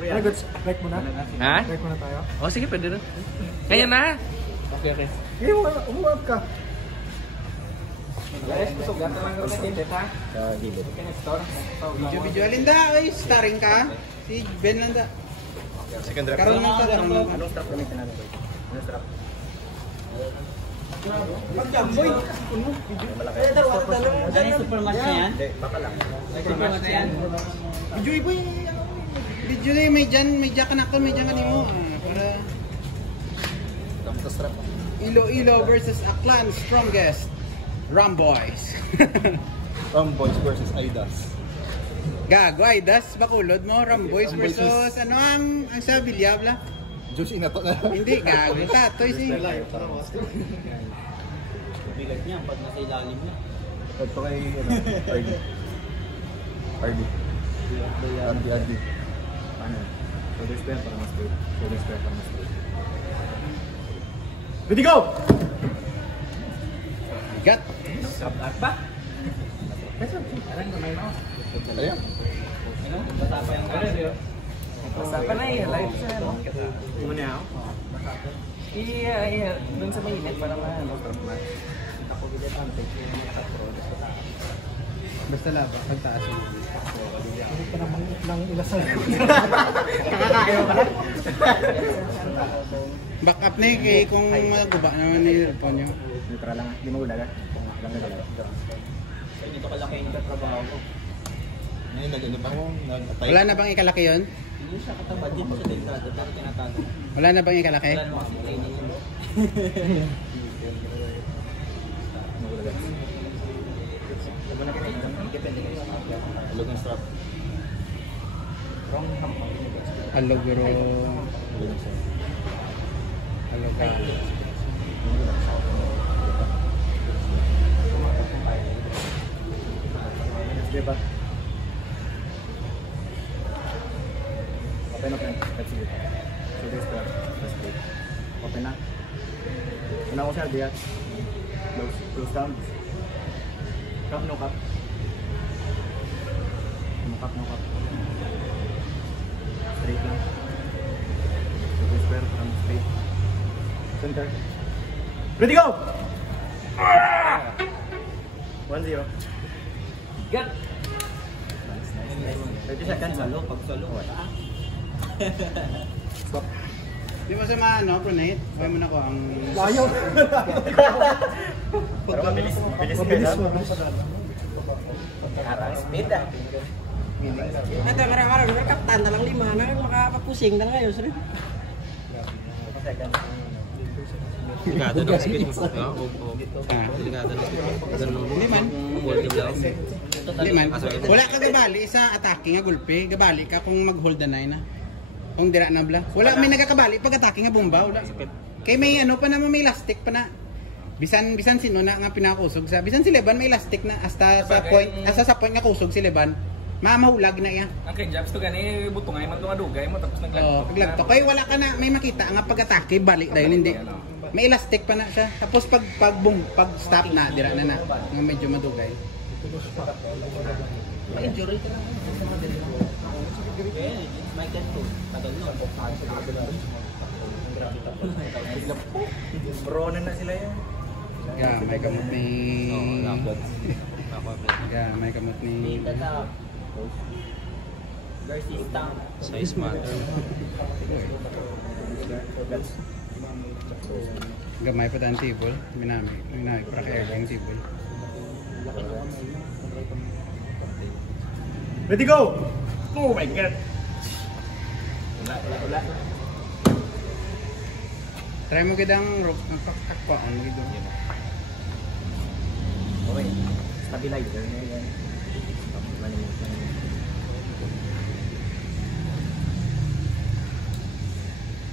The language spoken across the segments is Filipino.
Break mo na? Ha? Break mo na tayo? O sige, pwede rin. Kaya na. Okay. Hindi, umuwag ka. Guys, kusog gata lang rin natin, ha? Sa gilid. Video Alinda, ay starring ka. Si Ben Landa. Second drop. Karoon lang ka. Anong strap gamitin natin? Anong strap? Pag-jamboy. Ganyan supermatch na yan? Hindi, baka lang. Supermatch na yan? Video Iboy. Video na may dyan ka na may dyan ka nimo. Para Tapos sa strap. Iloilo versus Aklan strongest. Ramboys. Boys versus Aidas. Gago, Aidas, bakulod mo. Ramboys versus ano ang sa Bilyabla? Diyos, inato na. Hindi, gago. Tatoy si. Bigat niya pag nasa ilalim niya. Ito kay, Ardy. Ardy. Ano? Shoulder square para mas good. Shoulder square para mas good. Ready, go! Bigat. Sabak ba? Ayan. Basta pa yung kaya. Basta pa na live sa ano? Muna ako. Doon sa mainit para ano. Basta laba, pagtaas mo. Hindi ka naman lang ilasal. Nakakayo ba? Back up na kay kung maguba naman ni phone nyo. Neutral lang. Hindi mo ulaga. Lang na lang. Dito kalaki yung trabaho ko. Ngayon, nag-ano pa ako. Wala na bang ikalaki yun? Hindi siya katabad dito sa delikado. Pero tinatago. Wala na bang ikalaki? Wala naman kasi training yun. Alog ng strap. Aloguro. Alog ng strap. Aloga. Diba? Open. Let's see. Shoulder strap. Let's go. Open na. Una ko siya, diya. Close down. Cup, no cup. No cup. Straight lang. Shoulder square, from straight. Center. Ready, go! 1-0. Gat! 30 seconds. Pag salo. Stop. Di mo sa mga ano, pronate? Huwag mo na ko ang... Layo! Pero mabilis Mabilis mo. Arang speed ah. Ito, marang-marang. Kaptan na lang 5 na. Makapapusing na ngayon. Sir. Delikado ng speed mo. Delikado ng speed. Hindi man. Hindi man. Wala ka gabali sa attacking nga gulpe. Gabali ka kung mag-hold the 9 na. Kung dira na bla. Wala may nagakabali pag attacking nga bomba. Wala. Kay may ano pa naman may elastic pa na. Bisan sino na nga pinakusog sa. Bisan si Leban may elastic na hasta sa point nga kusog si Leban. Mamahulag na iya. Ang kay Jabs to gani butungay man tunga dugay mo tapos Oh, paglagto. Kaya wala ka na may makita nga pag-atake balik dahil hindi. May elastic pa na siya. Tapos pag stop na dira na nga medyo madugay. May injury ka lang. Michael po. Tagal nun. Pro na sila yan. Yeah, may kamot ni... Yeah, may kamot ni... Garcia Tang. Size matter. Gamay pa tayong table. Minami para kay Erling table. Ready, go! Oh my god. Wala. Try mo gidang rope ng kakakpaan mo gidang. Okay. Stabilizer na yan.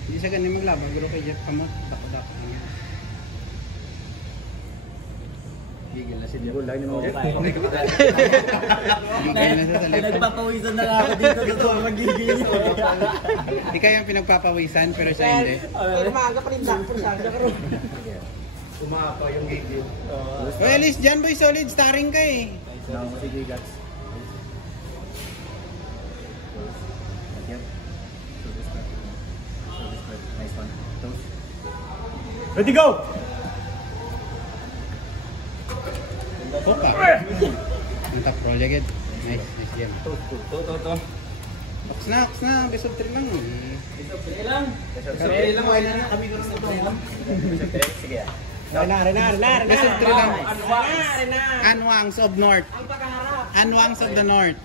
Hindi siya ganun maglaba. Guro kay Jeff kamot. Dako-dako. Gigil na si Jeff. Gulay ni mo Jeff. Gigil na siya sa left. Nagpapawisan na ako dito. Totoo magigil. Hindi kayo yung pinagpapawisan pero siya hindi. Pero maaga pa rin lang. Umapa yung gigil. Well, at least dyan boy solid starring ka eh. Sige, Gats. Ready, go! Poka. Mantap roll agad. Nice, nice game. To. Ox na, best of 3 lang. Sige lang. Sige lang, wala na kami ko lang. Sige ah. Best of 3 lang. Rena. Anwangs of North. Ang pagkaharap. Anwangs of the North.